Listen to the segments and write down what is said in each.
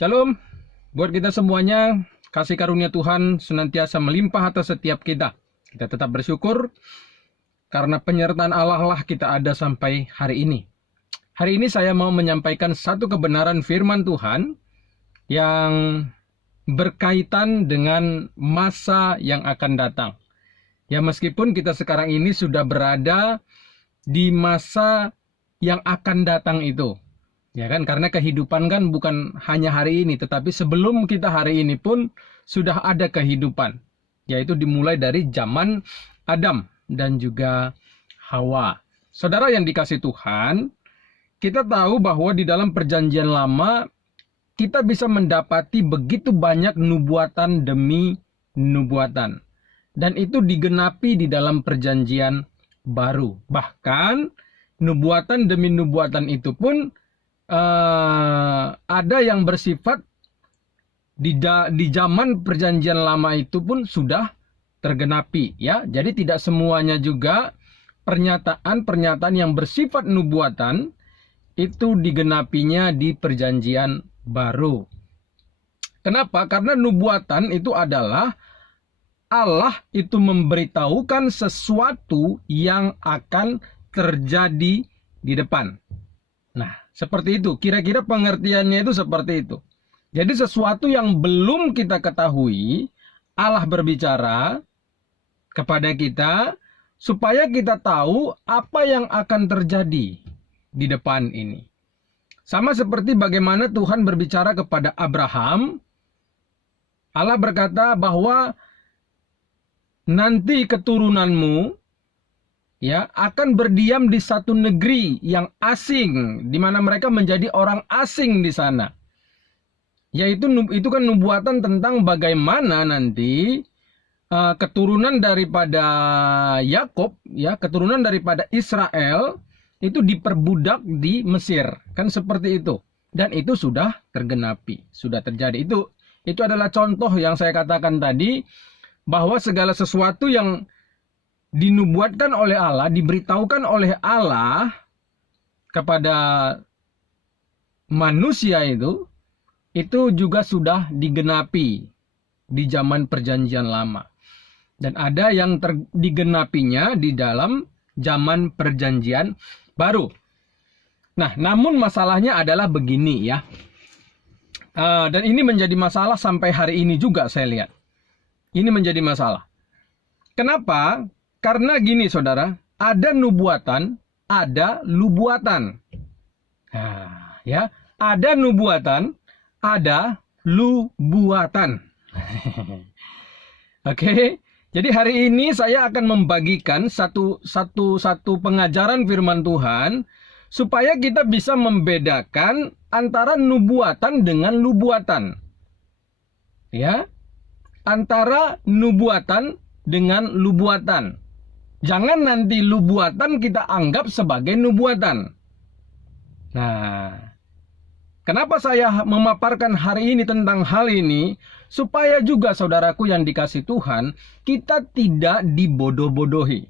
Shalom, buat kita semuanya, kasih karunia Tuhan senantiasa melimpah atas setiap kita. Kita tetap bersyukur, karena penyertaan Allah lah kita ada sampai hari ini. Hari ini saya mau menyampaikan satu kebenaran firman Tuhan yang berkaitan dengan masa yang akan datang. Ya, meskipun kita sekarang ini sudah berada di masa yang akan datang itu. Ya kan, karena kehidupan kan bukan hanya hari ini, tetapi sebelum kita hari ini pun sudah ada kehidupan. Yaitu dimulai dari zaman Adam dan juga Hawa. Saudara yang dikasih Tuhan, kita tahu bahwa di dalam perjanjian lama, kita bisa mendapati begitu banyak nubuatan demi nubuatan. Dan itu digenapi di dalam perjanjian baru. Bahkan, nubuatan demi nubuatan itu pun ada yang bersifat di zaman perjanjian lama itu pun sudah tergenapi, ya. Jadi tidak semuanya juga pernyataan-pernyataan yang bersifat nubuatan itu digenapinya di perjanjian baru. Kenapa? Karena nubuatan itu adalah Allah itu memberitahukan sesuatu yang akan terjadi di depan. Nah, seperti itu. Kira-kira pengertiannya itu seperti itu. Jadi sesuatu yang belum kita ketahui, Allah berbicara kepada kita supaya kita tahu apa yang akan terjadi di depan ini. Sama seperti bagaimana Tuhan berbicara kepada Abraham. Allah berkata bahwa nanti keturunanmu ya akan berdiam di satu negeri yang asing, di mana mereka menjadi orang asing di sana. Yaitu itu kan nubuatan tentang bagaimana nanti keturunan daripada Yakub, ya, keturunan daripada Israel itu diperbudak di Mesir, kan seperti itu. Dan itu sudah tergenapi, sudah terjadi. Itu adalah contoh yang saya katakan tadi, bahwa segala sesuatu yang dinubuatkan oleh Allah, diberitahukan oleh Allah kepada manusia itu juga sudah digenapi di zaman perjanjian lama. Dan ada yang digenapinya di dalam zaman perjanjian baru. Nah, namun masalahnya adalah begini ya. Dan ini menjadi masalah sampai hari ini juga saya lihat. Ini menjadi masalah. Kenapa? Karena gini saudara, ada nubuatan, ada lubuatan. Nah, ya, ada nubuatan, ada lubuatan. Oke, jadi hari ini saya akan membagikan satu pengajaran firman Tuhan supaya kita bisa membedakan antara nubuatan dengan lubuatan. Ya, antara nubuatan dengan lubuatan. Jangan nanti lubuatan kita anggap sebagai nubuatan. Nah, kenapa saya memaparkan hari ini tentang hal ini? Supaya juga saudaraku yang dikasih Tuhan, kita tidak dibodoh-bodohi.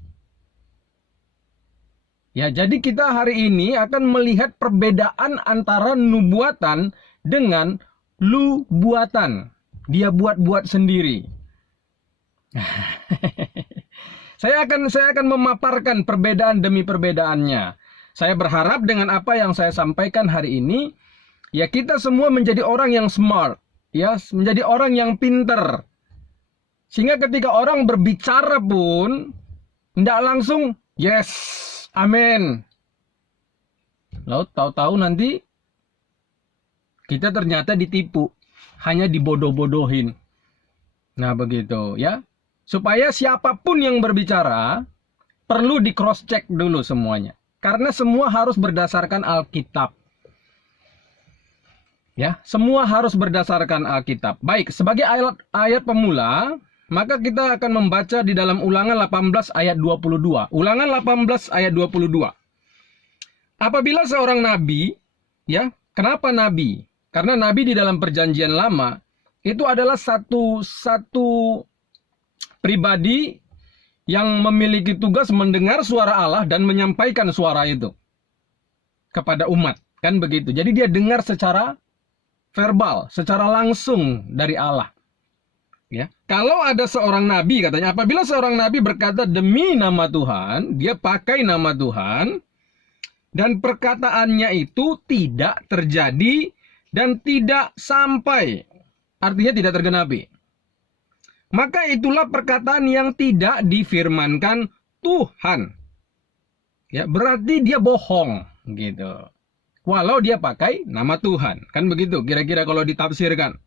Ya, jadi kita hari ini akan melihat perbedaan antara nubuatan dengan lubuatan. Dia buat-buat sendiri. Saya akan memaparkan perbedaan demi perbedaannya. Saya berharap dengan apa yang saya sampaikan hari ini, ya kita semua menjadi orang yang smart, ya, menjadi orang yang pinter. Sehingga ketika orang berbicara pun, tidak langsung, yes, amin. Lalu tahu-tahu nanti, kita ternyata ditipu, hanya dibodoh-bodohin. Nah begitu ya. Supaya siapapun yang berbicara, perlu di cross check dulu semuanya. Karena semua harus berdasarkan Alkitab. Ya, semua harus berdasarkan Alkitab. Baik, sebagai ayat pemula, maka kita akan membaca di dalam Ulangan 18 ayat 22. Ulangan 18 ayat 22. Apabila seorang nabi, ya, kenapa nabi? Karena nabi di dalam perjanjian lama, itu adalah satu pribadi yang memiliki tugas mendengar suara Allah dan menyampaikan suara itu kepada umat, kan begitu. Jadi dia dengar secara verbal, secara langsung dari Allah. Ya, kalau ada seorang nabi katanya, apabila seorang nabi berkata demi nama Tuhan, dia pakai nama Tuhan, dan perkataannya itu tidak terjadi dan tidak sampai, artinya tidak tergenapi, maka itulah perkataan yang tidak difirmankan Tuhan. Ya, berarti dia bohong gitu. Walau dia pakai nama Tuhan, kan begitu kira-kira kalau ditafsirkan.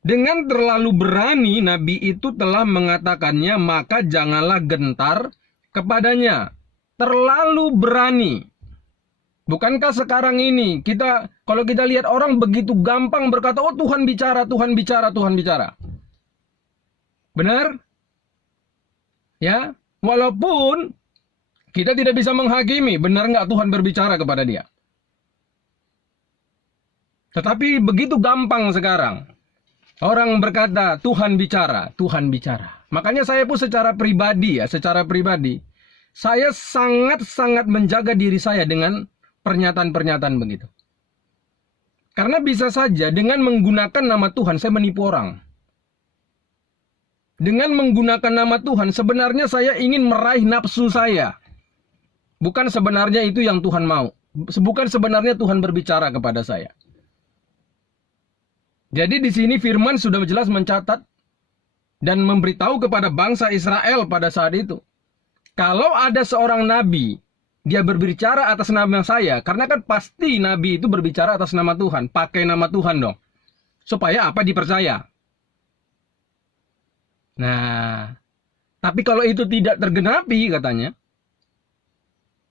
Dengan terlalu berani nabi itu telah mengatakannya, maka janganlah gentar kepadanya. Terlalu berani. Bukankah sekarang ini kalau kita lihat orang begitu gampang berkata, oh Tuhan bicara, Tuhan bicara, Tuhan bicara. Benar? Ya, walaupun kita tidak bisa menghakimi benar nggak Tuhan berbicara kepada dia. Tetapi begitu gampang sekarang. Orang berkata, Tuhan bicara, Tuhan bicara. Makanya saya pun secara pribadi, saya sangat-sangat menjaga diri saya dengan pernyataan-pernyataan begitu. Karena bisa saja dengan menggunakan nama Tuhan, saya menipu orang. Dengan menggunakan nama Tuhan, sebenarnya saya ingin meraih nafsu saya. Bukan sebenarnya itu yang Tuhan mau. Bukan sebenarnya Tuhan berbicara kepada saya. Jadi di sini firman sudah jelas mencatat dan memberitahu kepada bangsa Israel pada saat itu. Kalau ada seorang nabi, dia berbicara atas nama saya, karena kan pasti nabi itu berbicara atas nama Tuhan, pakai nama Tuhan dong. Supaya apa? Dipercaya. Nah, tapi kalau itu tidak tergenapi katanya,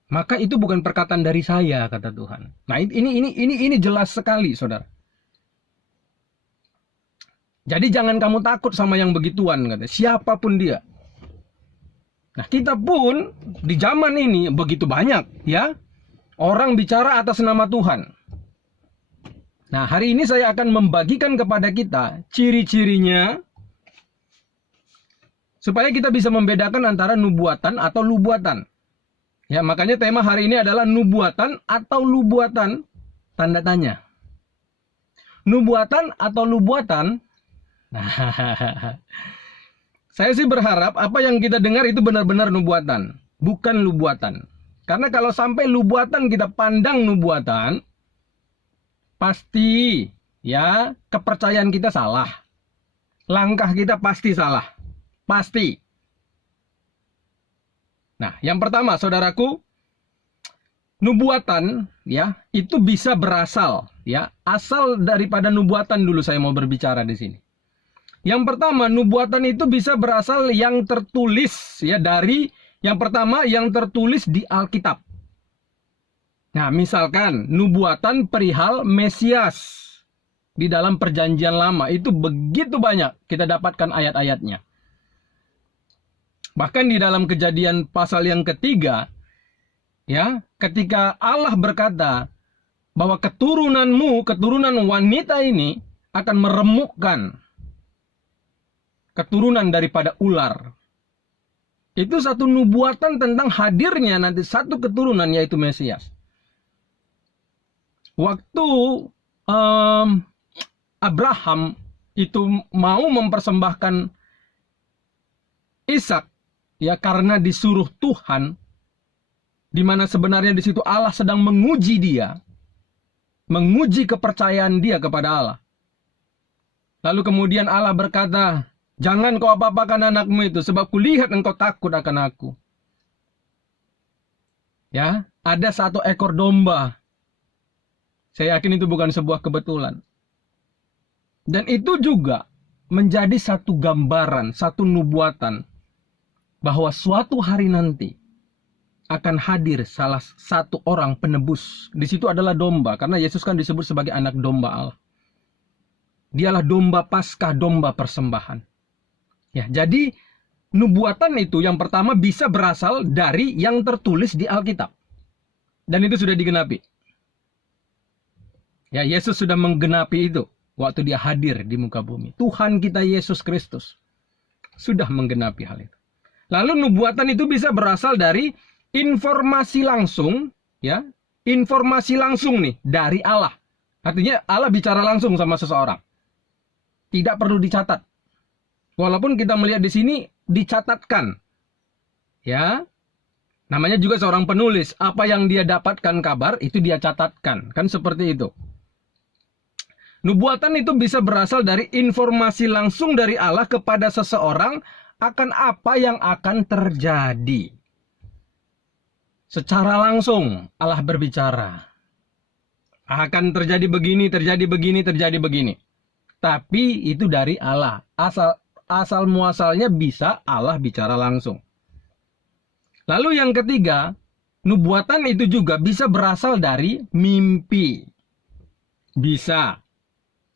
maka itu bukan perkataan dari saya, kata Tuhan. Nah, ini jelas sekali, saudara. Jadi jangan kamu takut sama yang begituan, kata siapapun dia. Nah, kita pun di zaman ini begitu banyak ya orang bicara atas nama Tuhan. Nah, hari ini saya akan membagikan kepada kita ciri-cirinya supaya kita bisa membedakan antara nubuatan atau lubuatan. Ya, makanya tema hari ini adalah nubuatan atau lubuatan, tanda tanya. Nubuatan atau lubuatan. Nah, saya sih berharap apa yang kita dengar itu benar-benar nubuatan, bukan lubuatan. Karena kalau sampai lubuatan kita pandang nubuatan, pasti ya kepercayaan kita salah. Langkah kita pasti salah. Pasti. Nah, yang pertama, saudaraku, nubuatan ya itu bisa berasal ya, asal daripada nubuatan dulu saya mau berbicara di sini. Yang pertama, nubuatan itu bisa berasal yang tertulis ya dari yang pertama yang tertulis di Alkitab. Nah, misalkan nubuatan perihal Mesias di dalam Perjanjian Lama itu begitu banyak kita dapatkan ayat-ayatnya. Bahkan di dalam Kejadian pasal yang ketiga, ya, ketika Allah berkata bahwa keturunanmu, keturunan wanita ini akan meremukkan keturunan daripada ular. Itu satu nubuatan tentang hadirnya nanti satu keturunan yaitu Mesias. Waktu Abraham itu mau mempersembahkan Ishak ya karena disuruh Tuhan, di mana sebenarnya di situ Allah sedang menguji dia, menguji kepercayaan dia kepada Allah. Lalu kemudian Allah berkata, jangan kau apa-apakan anakmu itu, sebab kulihat engkau takut akan aku. Ya, ada satu ekor domba. Saya yakin itu bukan sebuah kebetulan. Dan itu juga menjadi satu gambaran, satu nubuatan, bahwa suatu hari nanti akan hadir salah satu orang penebus. Di situ adalah domba, karena Yesus kan disebut sebagai anak domba Allah. Dialah domba Paskah, domba persembahan. Ya, jadi nubuatan itu yang pertama bisa berasal dari yang tertulis di Alkitab. Dan itu sudah digenapi. Ya, Yesus sudah menggenapi itu waktu dia hadir di muka bumi. Tuhan kita Yesus Kristus sudah menggenapi hal itu. Lalu nubuatan itu bisa berasal dari informasi langsung, ya, informasi langsung nih dari Allah. Artinya Allah bicara langsung sama seseorang. Tidak perlu dicatat. Walaupun kita melihat di sini dicatatkan. Ya. Namanya juga seorang penulis. Apa yang dia dapatkan kabar itu dia catatkan. Kan seperti itu. Nubuatan itu bisa berasal dari informasi langsung dari Allah kepada seseorang akan apa yang akan terjadi. Secara langsung Allah berbicara. Akan terjadi begini, terjadi begini, terjadi begini. Tapi itu dari Allah. Asal muasalnya bisa Allah bicara langsung. Lalu yang ketiga, nubuatan itu juga bisa berasal dari mimpi. Bisa.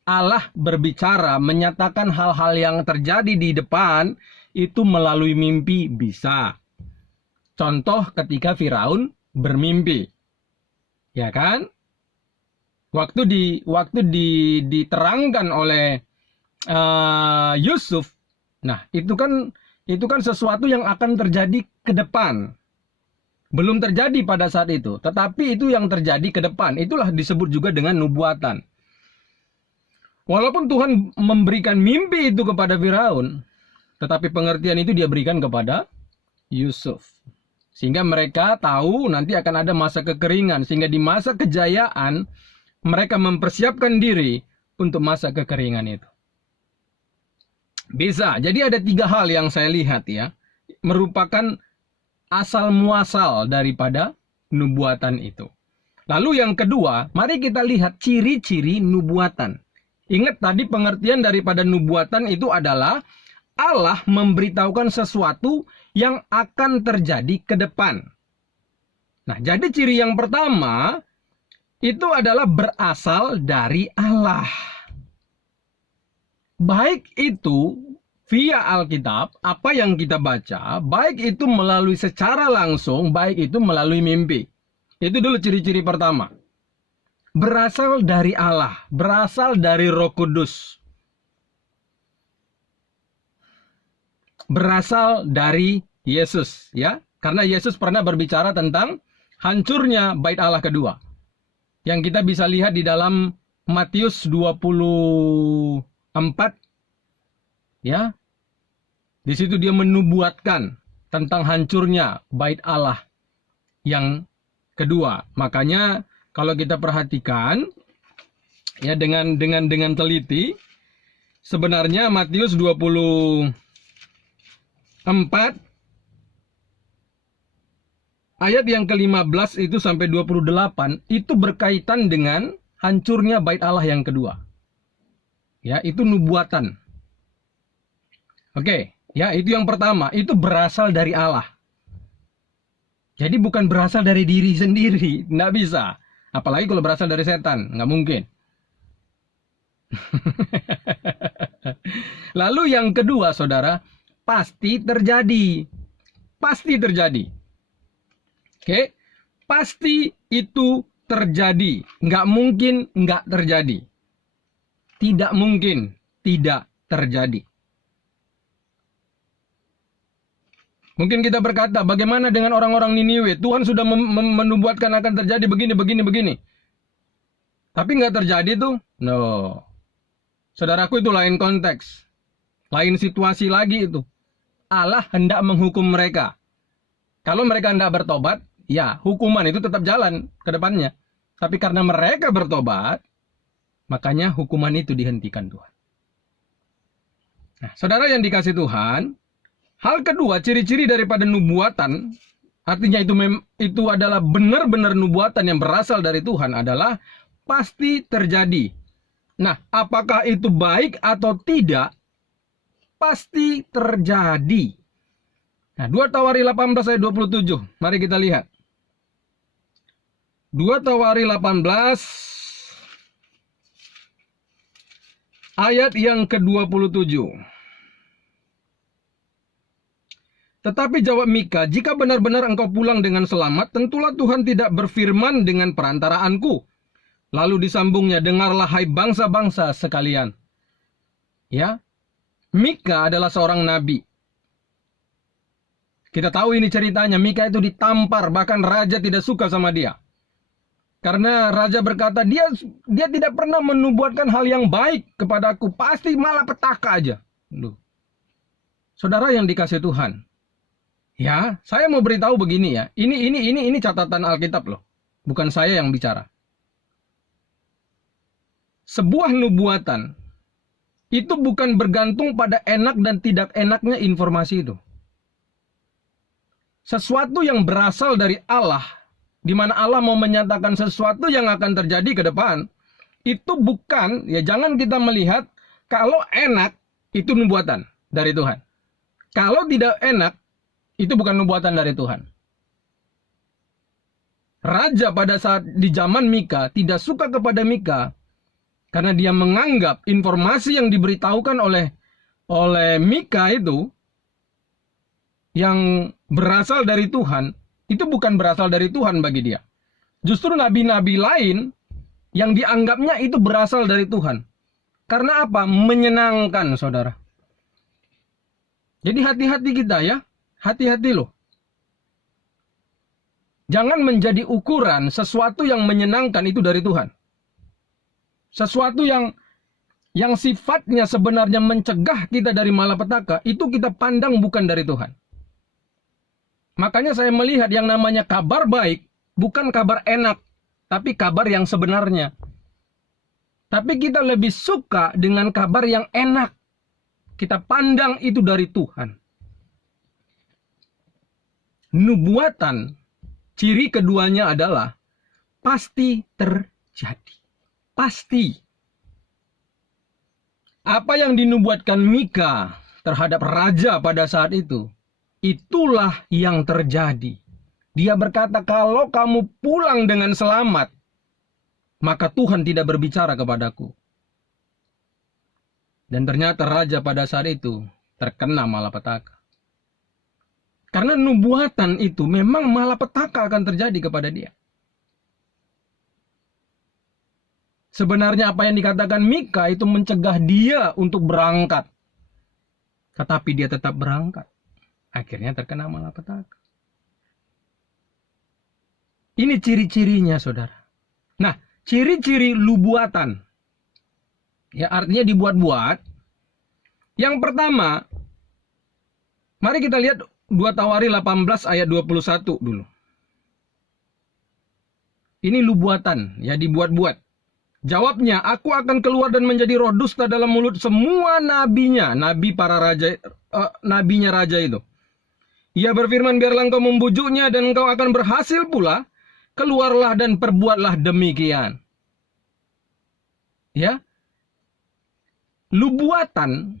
Allah berbicara, menyatakan hal-hal yang terjadi di depan, itu melalui mimpi bisa. Contoh ketika Firaun bermimpi. Ya kan? Waktu diterangkan oleh Yusuf, nah itu kan sesuatu yang akan terjadi ke depan. Belum terjadi pada saat itu, tetapi itu yang terjadi ke depan. Itulah disebut juga dengan nubuatan. Walaupun Tuhan memberikan mimpi itu kepada Firaun, tetapi pengertian itu dia berikan kepada Yusuf. Sehingga mereka tahu nanti akan ada masa kekeringan. Sehingga di masa kejayaan, mereka mempersiapkan diri untuk masa kekeringan itu. Bisa. Jadi ada 3 hal yang saya lihat ya. Merupakan asal muasal daripada nubuatan itu. Lalu yang kedua, mari kita lihat ciri-ciri nubuatan. Ingat tadi pengertian daripada nubuatan itu adalah Allah memberitahukan sesuatu yang akan terjadi ke depan. Nah, jadi ciri yang pertama itu adalah berasal dari Allah. Baik itu via Alkitab, apa yang kita baca, baik itu melalui secara langsung, baik itu melalui mimpi. Itu dulu ciri-ciri pertama. Berasal dari Allah, berasal dari Roh Kudus. Berasal dari Yesus, ya. Karena Yesus pernah berbicara tentang hancurnya bait Allah kedua. Yang kita bisa lihat di dalam Matius 24, ya. Di situ dia menubuatkan tentang hancurnya bait Allah yang kedua. Makanya kalau kita perhatikan ya dengan teliti, sebenarnya Matius 24 ayat yang ke-15 itu sampai 28 itu berkaitan dengan hancurnya bait Allah yang kedua. Ya, itu nubuatan. Oke, ya itu yang pertama, itu berasal dari Allah. Jadi bukan berasal dari diri sendiri, nggak bisa. Apalagi kalau berasal dari setan, nggak mungkin. Lalu yang kedua, saudara, pasti terjadi. Pasti terjadi. Oke, pasti itu terjadi. Nggak mungkin nggak terjadi. Tidak mungkin tidak terjadi. Mungkin kita berkata, bagaimana dengan orang-orang Niniwe? Tuhan sudah menubuatkan akan terjadi begini. Tapi nggak terjadi tuh? No. Saudaraku, itu lain konteks. Lain situasi lagi itu. Allah hendak menghukum mereka. Kalau mereka hendak bertobat, ya, hukuman itu tetap jalan ke depannya. Tapi karena mereka bertobat, makanya hukuman itu dihentikan Tuhan. Nah, saudara yang dikasih Tuhan, hal kedua, ciri-ciri daripada nubuatan, artinya itu adalah benar-benar nubuatan yang berasal dari Tuhan adalah pasti terjadi. Nah, apakah itu baik atau tidak? Pasti terjadi. Nah, 2 Tawari 18 ayat 27. Mari kita lihat. 2 Tawari 18 ayat yang ke-27. Tetapi jawab Mika, jika benar-benar engkau pulang dengan selamat, tentulah Tuhan tidak berfirman dengan perantaraanku. Lalu disambungnya, dengarlah hai bangsa-bangsa sekalian. Ya, Mika adalah seorang nabi. Kita tahu ini ceritanya, Mika itu ditampar, bahkan raja tidak suka sama dia. Karena raja berkata, dia tidak pernah menubuatkan hal yang baik kepadaku, pasti malah petaka aja. Loh. Saudara yang dikasih Tuhan, ya, saya mau beritahu begini ya. Ini catatan Alkitab loh. Bukan saya yang bicara. Sebuah nubuatan itu bukan bergantung pada enak dan tidak enaknya informasi itu. Sesuatu yang berasal dari Allah, di mana Allah mau menyatakan sesuatu yang akan terjadi ke depan, itu bukan, ya jangan kita melihat kalau enak itu nubuatan dari Tuhan. Kalau tidak enak, itu bukan nubuatan dari Tuhan. Raja pada saat di zaman Mika tidak suka kepada Mika karena dia menganggap informasi yang diberitahukan oleh Mika itu yang berasal dari Tuhan, itu bukan berasal dari Tuhan bagi dia. Justru nabi-nabi lain yang dianggapnya itu berasal dari Tuhan. Karena apa? Menyenangkan, saudara. Jadi hati-hati kita ya. Hati-hati loh. Jangan menjadi ukuran sesuatu yang menyenangkan itu dari Tuhan. Sesuatu yang sifatnya sebenarnya mencegah kita dari malapetaka, itu kita pandang bukan dari Tuhan. Makanya saya melihat yang namanya kabar baik, bukan kabar enak, tapi kabar yang sebenarnya. Tapi kita lebih suka dengan kabar yang enak. Kita pandang itu dari Tuhan. Nubuatan, ciri keduanya adalah pasti terjadi. Pasti. Apa yang dinubuatkan Mika terhadap raja pada saat itu, itulah yang terjadi. Dia berkata, kalau kamu pulang dengan selamat, maka Tuhan tidak berbicara kepadaku. Dan ternyata raja pada saat itu terkena malapetaka. Karena nubuatan itu memang malapetaka akan terjadi kepada dia. Sebenarnya apa yang dikatakan Mika itu mencegah dia untuk berangkat. Tetapi dia tetap berangkat. Akhirnya terkena malapetaka. Ini ciri-cirinya, saudara. Nah, ciri-ciri nubuatan. Ya, artinya dibuat-buat. Yang pertama, mari kita lihat 2 Tawari 18 ayat 21 dulu. Ini nubuatan, ya dibuat-buat. Jawabnya, aku akan keluar dan menjadi roh dusta dalam mulut semua nabinya. Nabinya raja itu. Ia berfirman, biarlah engkau membujuknya dan engkau akan berhasil pula. Keluarlah dan perbuatlah demikian. Ya. Nubuatan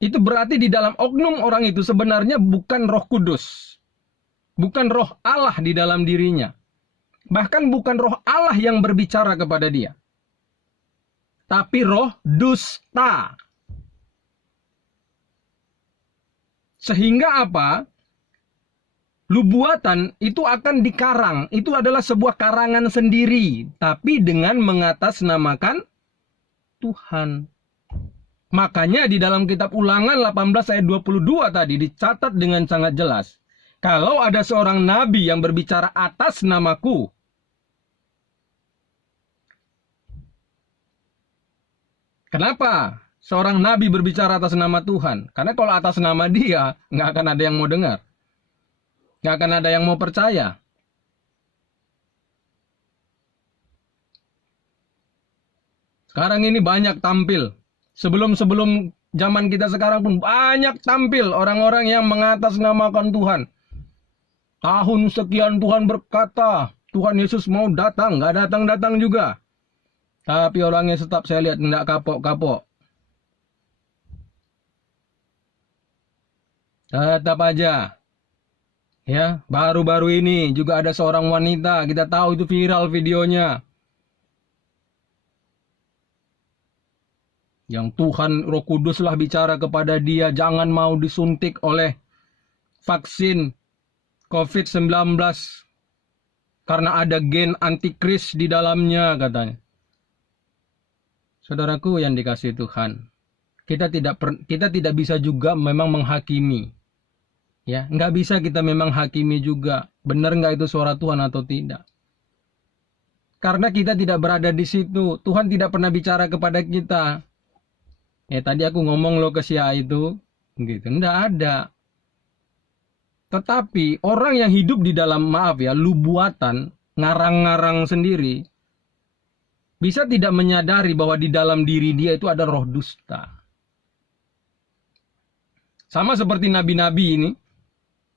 itu berarti di dalam oknum orang itu sebenarnya bukan Roh Kudus. Bukan Roh Allah di dalam dirinya. Bahkan bukan Roh Allah yang berbicara kepada dia. Tapi roh dusta. Sehingga apa? Nubuatan itu akan dikarang. Itu adalah sebuah karangan sendiri. Tapi dengan mengatasnamakan Tuhan. Makanya di dalam kitab Ulangan 18 ayat 22 tadi dicatat dengan sangat jelas. Kalau ada seorang nabi yang berbicara atas namaku. Kenapa seorang nabi berbicara atas nama Tuhan? Karena kalau atas nama dia, nggak akan ada yang mau dengar. Nggak akan ada yang mau percaya. Sekarang ini banyak tampil. Sebelum zaman kita sekarang pun banyak tampil orang-orang yang mengatasnamakan Tuhan. Tahun sekian Tuhan berkata, Tuhan Yesus mau datang, nggak datang-datang juga. Tapi orangnya tetap saya lihat nggak kapok-kapok. Tetap aja. Ya, baru-baru ini juga ada seorang wanita, kita tahu itu viral videonya. Yang Tuhan Roh Kudus lah bicara kepada dia, jangan mau disuntik oleh vaksin COVID-19. Karena ada gen antikris di dalamnya katanya. Saudaraku yang dikasihi Tuhan, kita tidak bisa juga memang menghakimi. Ya, nggak bisa kita memang hakimi juga. Benar nggak itu suara Tuhan atau tidak. Karena kita tidak berada di situ. Tuhan tidak pernah bicara kepada kita. Tadi aku ngomong loh ke si A itu. Gitu. Nggak ada. Tetapi orang yang hidup di dalam, maaf ya, lubuatan, ngarang-ngarang sendiri, bisa tidak menyadari bahwa di dalam diri dia itu ada roh dusta. Sama seperti nabi-nabi ini,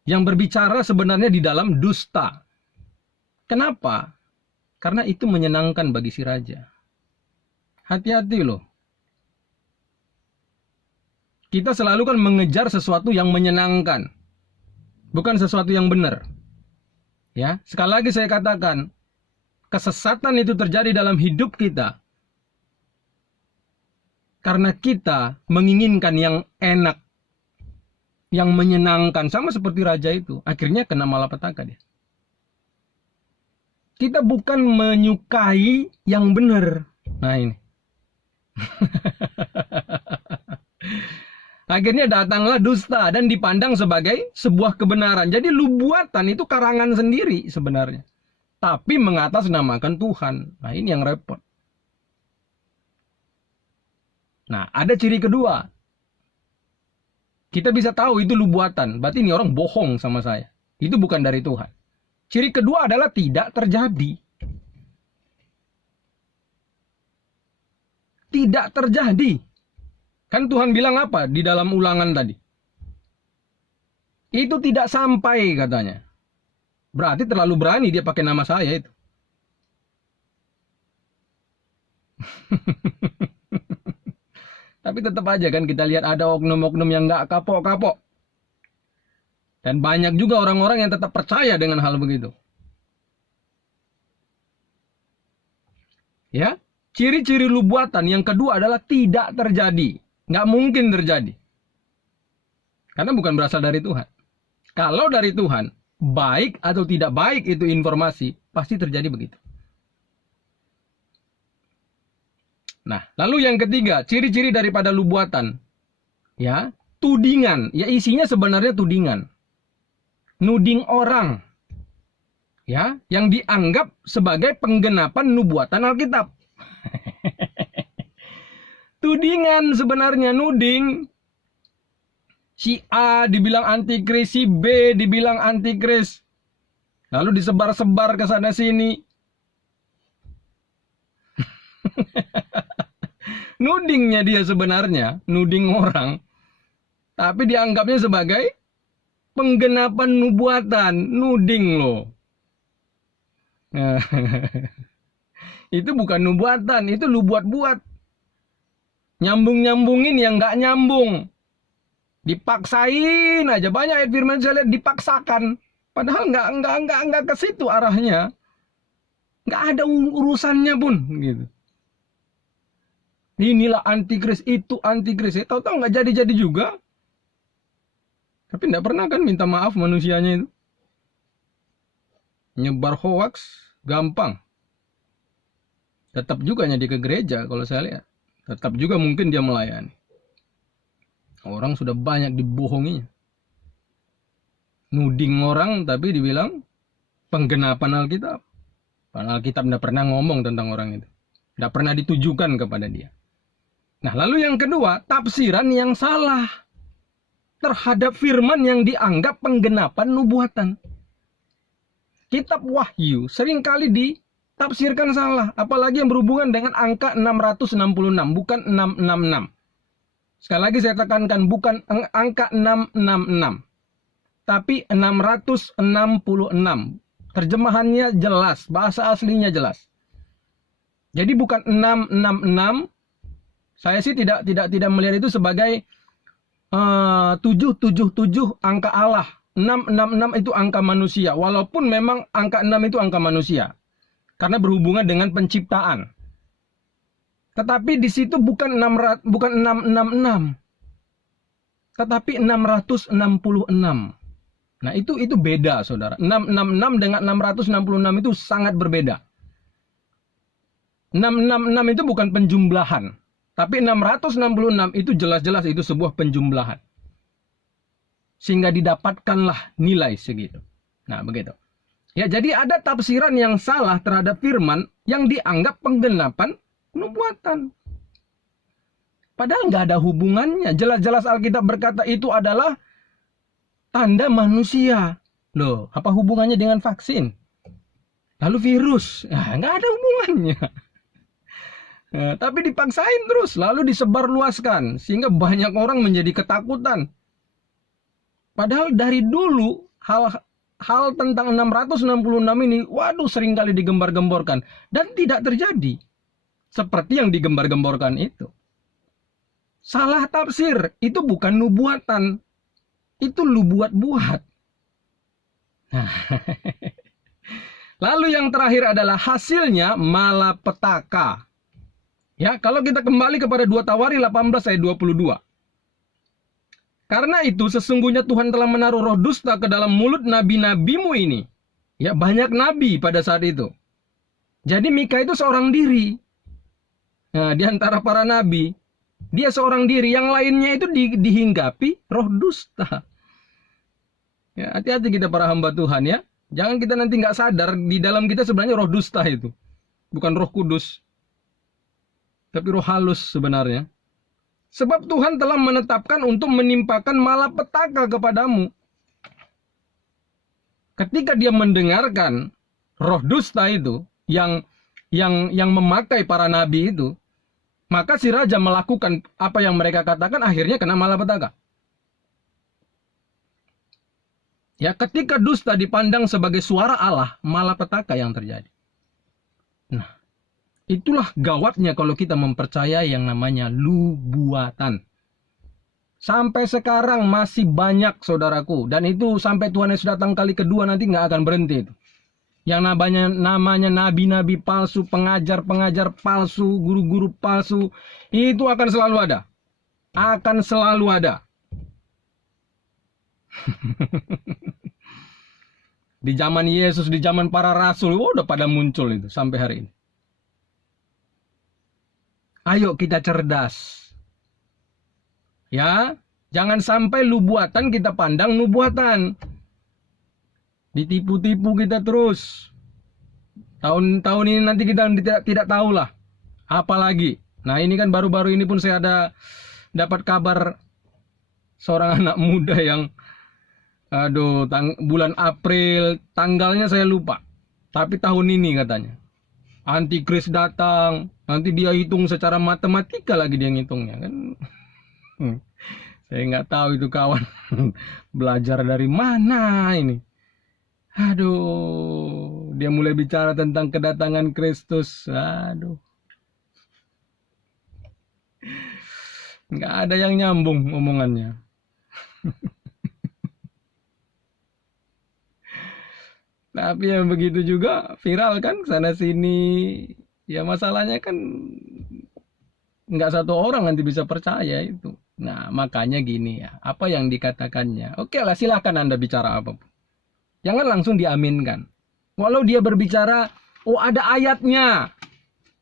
yang berbicara sebenarnya di dalam dusta. Kenapa? Karena itu menyenangkan bagi si raja. Hati-hati loh. Kita selalu kan mengejar sesuatu yang menyenangkan. Bukan sesuatu yang benar. Ya, sekali lagi saya katakan, kesesatan itu terjadi dalam hidup kita. Karena kita menginginkan yang enak, yang menyenangkan, sama seperti raja itu. Akhirnya kena malapetaka dia. Kita bukan menyukai yang benar. Nah ini. Akhirnya datanglah dusta dan dipandang sebagai sebuah kebenaran. Jadi lubuatan itu karangan sendiri sebenarnya. Tapi mengatasnamakan Tuhan. Nah ini yang repot. Nah ada ciri kedua. Kita bisa tahu itu lubuatan. Berarti ini orang bohong sama saya. Itu bukan dari Tuhan. Ciri kedua adalah tidak terjadi. Tidak terjadi. Kan Tuhan bilang apa di dalam Ulangan tadi? Itu tidak sampai katanya. Berarti terlalu berani dia pakai nama saya itu. Tapi tetap aja kan kita lihat ada oknum-oknum yang nggak kapok-kapok. Dan banyak juga orang-orang yang tetap percaya dengan hal begitu. Ya, ciri-ciri lubuatan yang kedua adalah tidak terjadi. Nggak mungkin terjadi. Karena bukan berasal dari Tuhan. Kalau dari Tuhan, baik atau tidak baik itu informasi, pasti terjadi begitu. Nah, lalu yang ketiga, ciri-ciri daripada lubuatan. Ya, tudingan. Ya, isinya sebenarnya tudingan. Nuding orang, ya, yang dianggap sebagai penggenapan nubuatan Alkitab. Tudingan sebenarnya, nuding. Si A dibilang antikris, si B dibilang antikris. Lalu disebar-sebar ke sana sini. Nudingnya dia sebenarnya, nuding orang. Tapi dianggapnya sebagai penggenapan nubuatan, nuding loh. Itu bukan nubuatan, itu lu buat-buat. Nyambung-nyambungin yang nggak nyambung. Dipaksain aja, banyak ayat firman saya lihat dipaksakan. Padahal nggak ke situ arahnya. Nggak ada urusannya pun gitu. Inilah antikris, itu antikris. Tahu-tahu nggak jadi-jadi juga. Tapi tidak pernah kan minta maaf manusianya itu. Nyebar hoax gampang. Tetap juga nyadi ke gereja kalau saya lihat. Tetap juga mungkin dia melayani. Orang sudah banyak dibohonginya. Nuding orang tapi dibilang penggenapan Alkitab. Padahal Alkitab tidak pernah ngomong tentang orang itu. Tidak pernah ditujukan kepada dia. Nah lalu yang kedua, tafsiran yang salah terhadap firman yang dianggap penggenapan nubuatan. Kitab Wahyu seringkali ditafsirkan salah, apalagi yang berhubungan dengan angka 666, bukan 666. Sekali lagi saya tekankan, bukan angka 666, tapi 666. Terjemahannya jelas, bahasa aslinya jelas. Jadi bukan 666. Saya sih tidak melihat itu sebagai 777 angka Allah. 666 itu angka manusia. Walaupun memang angka 6 itu angka manusia. Karena berhubungan dengan penciptaan. Tetapi di situ bukan 666. Tetapi 666. Nah, itu beda, Saudara. 666 dengan 666 itu sangat berbeda. 666 itu bukan penjumlahan. Tapi 666 itu jelas-jelas itu sebuah penjumlahan. Sehingga didapatkanlah nilai segitu. Nah, begitu. Ya, jadi ada tafsiran yang salah terhadap firman yang dianggap penggenapan nubuatan. Padahal nggak ada hubungannya. Jelas-jelas Alkitab berkata itu adalah tanda manusia. Loh, apa hubungannya dengan vaksin? Lalu virus? Ya, nggak ada hubungannya. Nah, tapi dipaksain terus, lalu disebarluaskan. Sehingga banyak orang menjadi ketakutan. Padahal dari dulu, hal tentang 666 ini, waduh, seringkali digembar-gemborkan. Dan tidak terjadi. Seperti yang digembar-gemborkan itu. Salah tafsir, itu bukan nubuatan. Itu lu buat-buat. Nah, lalu yang terakhir adalah hasilnya malapetaka. Ya, kalau kita kembali kepada 2 Tawari 18 ayat 22. Karena itu sesungguhnya Tuhan telah menaruh roh dusta ke dalam mulut nabi-nabimu ini. Ya, banyak nabi pada saat itu. Jadi Mika itu seorang diri. Nah, di antara para nabi, dia seorang diri, yang lainnya itu dihinggapi roh dusta. Ya, hati-hati kita para hamba Tuhan ya. Jangan kita nanti nggak sadar di dalam kita sebenarnya roh dusta itu. Bukan roh kudus. Tapi roh halus sebenarnya. Sebab Tuhan telah menetapkan untuk menimpakan malapetaka kepadamu. Ketika dia mendengarkan roh dusta itu yang memakai para nabi itu, maka si raja melakukan apa yang mereka katakan, akhirnya kena malapetaka. Ya, ketika dusta dipandang sebagai suara Allah, malapetaka yang terjadi. Nah, itulah gawatnya kalau kita mempercayai yang namanya nubuatan. Sampai sekarang masih banyak, saudaraku. Dan itu sampai Tuhan Yesus datang kali kedua nanti nggak akan berhenti itu. Yang namanya nabi-nabi palsu, pengajar-pengajar palsu, guru-guru palsu. Itu akan selalu ada. Akan selalu ada. Di zaman Yesus, di zaman para rasul, udah pada muncul itu sampai hari ini. Ayo kita cerdas. Ya, jangan sampai nubuatan kita pandang nubuatan. Ditipu-tipu kita terus. Tahun ini nanti kita tidak tahulah. Apalagi. Nah, ini kan baru-baru ini pun saya dapat kabar seorang anak muda yang bulan April, tanggalnya saya lupa. Tapi tahun ini katanya. Antikris datang, nanti dia hitung secara matematika lagi dia ngitungnya kan. Saya nggak tahu itu kawan belajar dari mana ini. Aduh, dia mulai bicara tentang kedatangan Kristus. Aduh, nggak ada yang nyambung omongannya. Tapi yang begitu juga viral kan sana sini. Ya masalahnya kan nggak satu orang nanti bisa percaya itu. Nah makanya gini ya, apa yang dikatakannya. Oke lah, silahkan Anda bicara apapun. Jangan langsung diaminkan. Walau dia berbicara, oh ada ayatnya.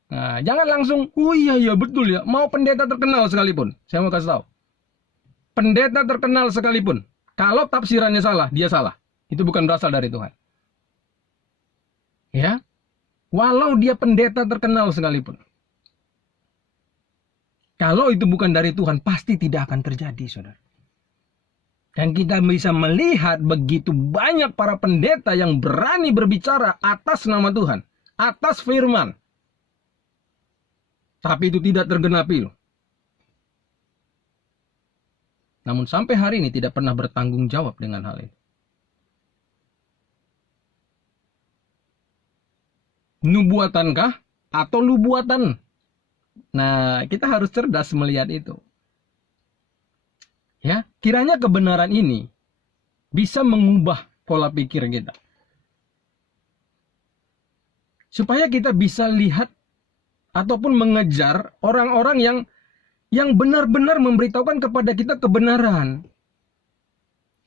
Nah, jangan langsung, oh iya betul ya. Mau pendeta terkenal sekalipun. Saya mau kasih tahu. Pendeta terkenal sekalipun. Kalau tafsirannya salah, dia salah. Itu bukan berasal dari Tuhan. Ya, walau dia pendeta terkenal sekalipun. Kalau itu bukan dari Tuhan, pasti tidak akan terjadi, saudara. Dan kita bisa melihat begitu banyak para pendeta yang berani berbicara atas nama Tuhan, atas firman. Tapi itu tidak tergenapi loh. Namun sampai hari ini tidak pernah bertanggung jawab dengan hal ini. Nubuatankah atau lubuatan? Nah, kita harus cerdas melihat itu. Ya, kiranya kebenaran ini bisa mengubah pola pikir kita. Supaya kita bisa lihat ataupun mengejar orang-orang yang benar-benar memberitahukan kepada kita kebenaran.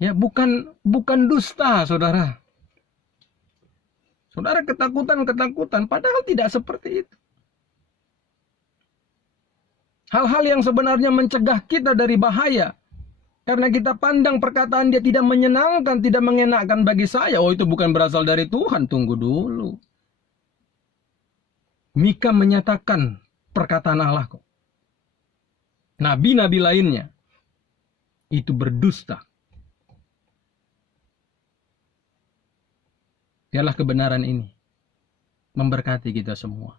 Ya, bukan dusta, saudara. Saudara ketakutan, padahal tidak seperti itu. Hal-hal yang sebenarnya mencegah kita dari bahaya. Karena kita pandang perkataan dia tidak menyenangkan, tidak mengenakkan bagi saya. Oh, itu bukan berasal dari Tuhan. Tunggu dulu. Mika menyatakan perkataan Allah kok. Nabi-nabi lainnya itu berdusta. Biarlah kebenaran ini memberkati kita semua.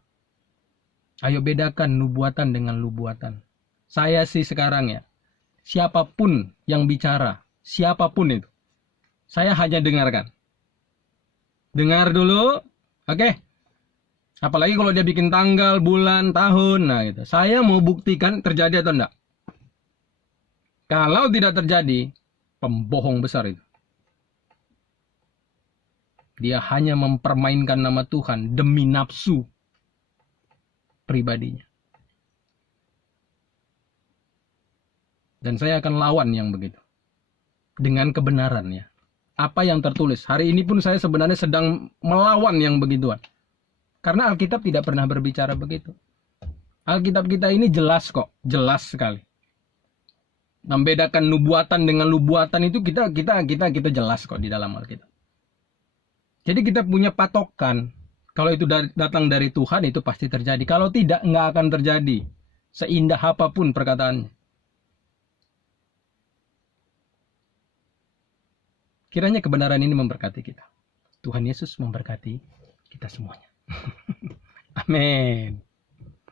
Ayo bedakan nubuatan dengan lubuatan. Saya sih sekarang ya, siapapun yang bicara, siapapun itu, saya hanya dengarkan. Dengar dulu, oke? Apalagi kalau dia bikin tanggal, bulan, tahun, nah gitu. Saya mau buktikan terjadi atau enggak. Kalau tidak terjadi, pembohong besar itu. Dia hanya mempermainkan nama Tuhan demi nafsu pribadinya. Dan saya akan lawan yang begitu. Dengan kebenaran ya. Apa yang tertulis. Hari ini pun saya sebenarnya sedang melawan yang begituan. Karena Alkitab tidak pernah berbicara begitu. Alkitab kita ini jelas kok. Jelas sekali. Membedakan nubuatan dengan lubuatan itu kita jelas kok di dalam Alkitab. Jadi kita punya patokan. Kalau itu datang dari Tuhan itu pasti terjadi. Kalau tidak, nggak akan terjadi. Seindah apapun perkataannya. Kiranya kebenaran ini memberkati kita. Tuhan Yesus memberkati kita semuanya. Amin.